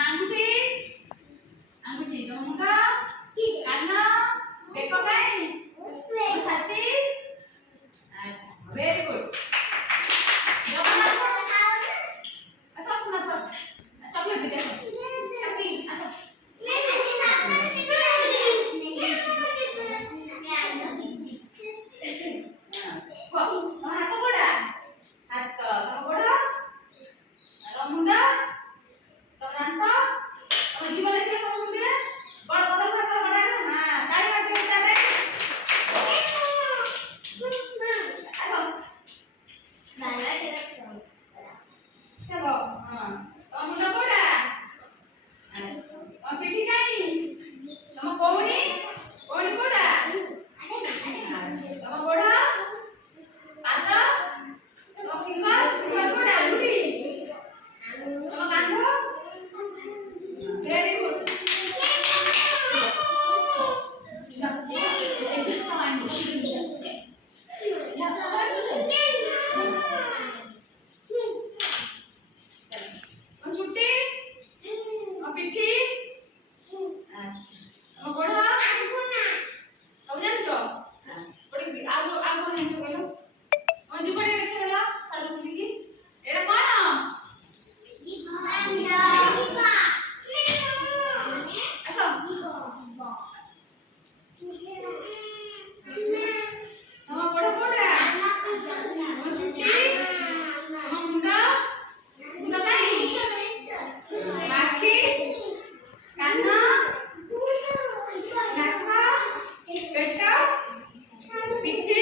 ଆଙ୍ଗୁଠି ଆଙ୍ଗୁଠି ତମ ମୁଣ୍ଡ କାନ ବେକ ପାଇଁ ଛାତି ଆଚ୍ଛା ଭେରି ଗୁଡ୍ ଚକଲେଟ୍ ଦିଟା ହାତ ଗୋଡା ହାତ ତମ ଗୋଡ ତମ ମୁଣ୍ଡ ତମ ଦାନ୍ତ ତମ ଜୀବ ଦେଖିଲେ ସବୁ ଶୁଣିଲେ ବଡ ବଡ ଭାଷା ବଡ ହଁ କାଇ ମାରତେ ତାରେ चलो हां तम मुंड कोडा तम पिठी काई तम कोणी कोणी कोडा तम गोडा हात तम फिंगर फिंगर कोडा गुडी तम कांध वेरी गुड छुट्टी पिठी अच्छा गोड़ सब जानछ पड़ी आगो आगो जानछ कहलो जी पड़ी देखला साडू खुली एटा कोन जीवा अच्छा हम गोड़ कोडा हम छुट्टी हम मुंडा मुंडा काई आखि कान नाक पेट पिठी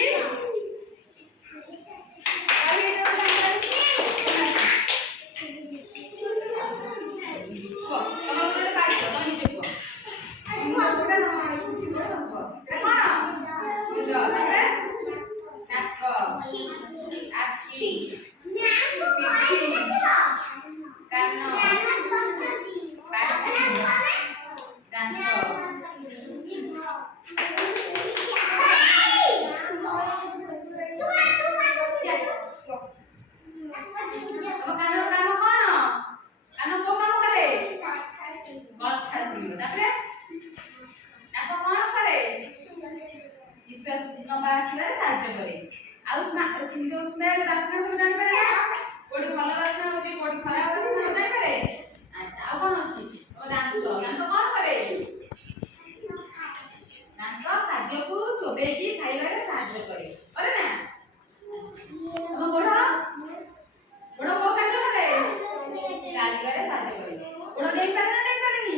साहाଯ୍य करे आउ स्मेल बास्ना सब जानि पारे ना कोडी भलो बास्ना होची कोडी खराब बास्ना जानि पारे अच्छा आ कोन अछि ओ दांत दांत कोन करे दांत खाद्य को चोबेकी खाइबारे साहाଯ୍य करे अरे ना हम गोड़ गोड़ को काज करे चालिबारे साहाଯ୍य करे गोड़ डेई पारे ना डेई पारे नी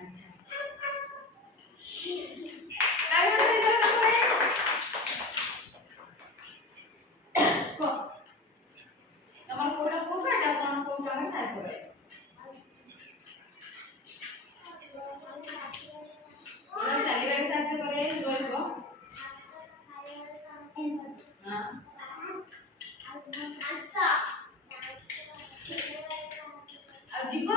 अच्छा काय होते जरा करे तमर कोडा को काटा कोन को जाने साहाଯ୍य करे ओरा चालिबारे साहाଯ୍य करे गइबो हां आ जीव